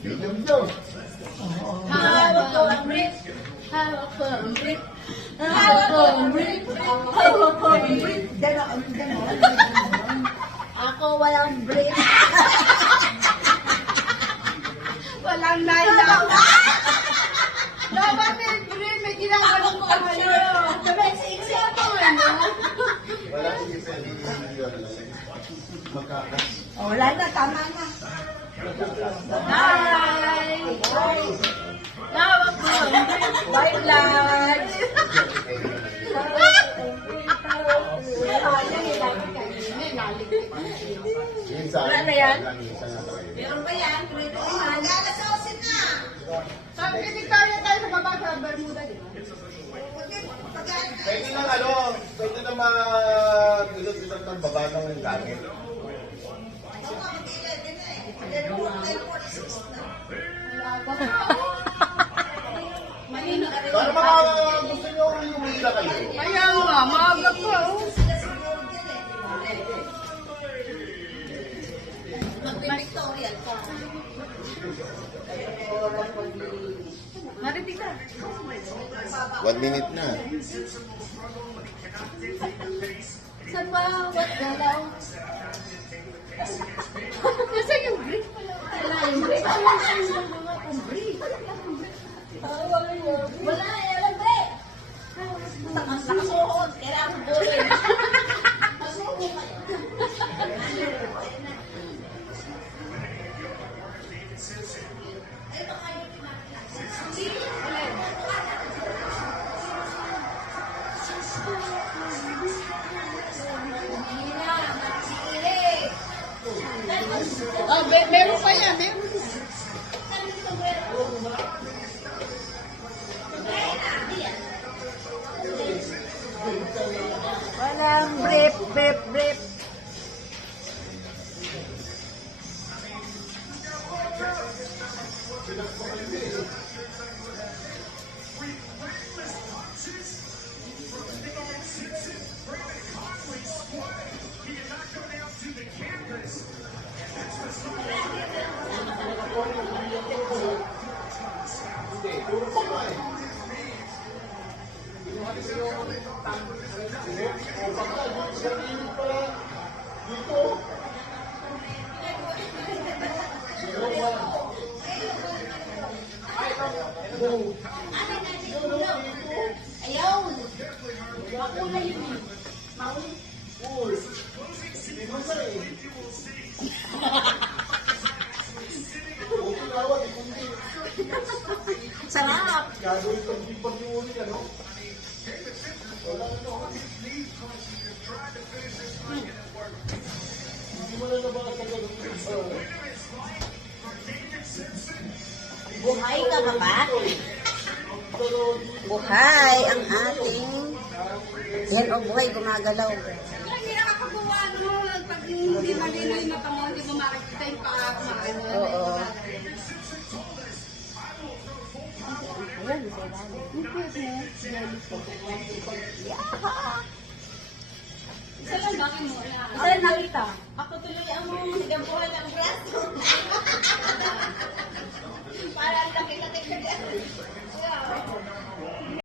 Hawak ko ang brief. Hawak ko ang brief. Hawak ko ang brief. Hawak ko ang brief. Ako walang brief. Walang nailang. Dapat may brief. May ginagawa ko ang brief. Sabay siksi ako ano. Wala ko yung pwede yun. Magkakas. Wala na, tama na. Bye! Tawag ko! Bye, vlog! Wala na yan? Meron ba yan? Galasosin na! Sabi ni Victoria tayo sa baba sa Bermuda, di ba? Pwede na pwede na mag-ilot-ilot ng baba ng gamit. Para mga gusto nyo umila kayo. Kaya nga, maaga pa. Mag-Victorial ka. Maritig ka. 1 minute na. Sa bawat galaw. Nasaan yung brief? Wala yung brief. Wala yung brief. Wala yung brief. Nakasuhod. Kailangan buhin. Masuhod kayo. Oh, meron pa yan, meron yan. Walang brief, brief, brief. Ayaw! Makulay yun eh. Makulay. Sarap! Gagawin pag di pag-iuli ka, no? Hindi mo na nabasa ka sa... Buhay ka ba ba? Buhay ang ating... Yan o, buhay gumagalaw. Hindi nakakagawa no, pag hindi malino yung mata mo, hindi mo makikita yung paa kumain mo. Oo. Isa lang bakit mo? Isa lang nakita. Ako tuloy ang nagabuhan ng braso. Para laki-laki ka dyan.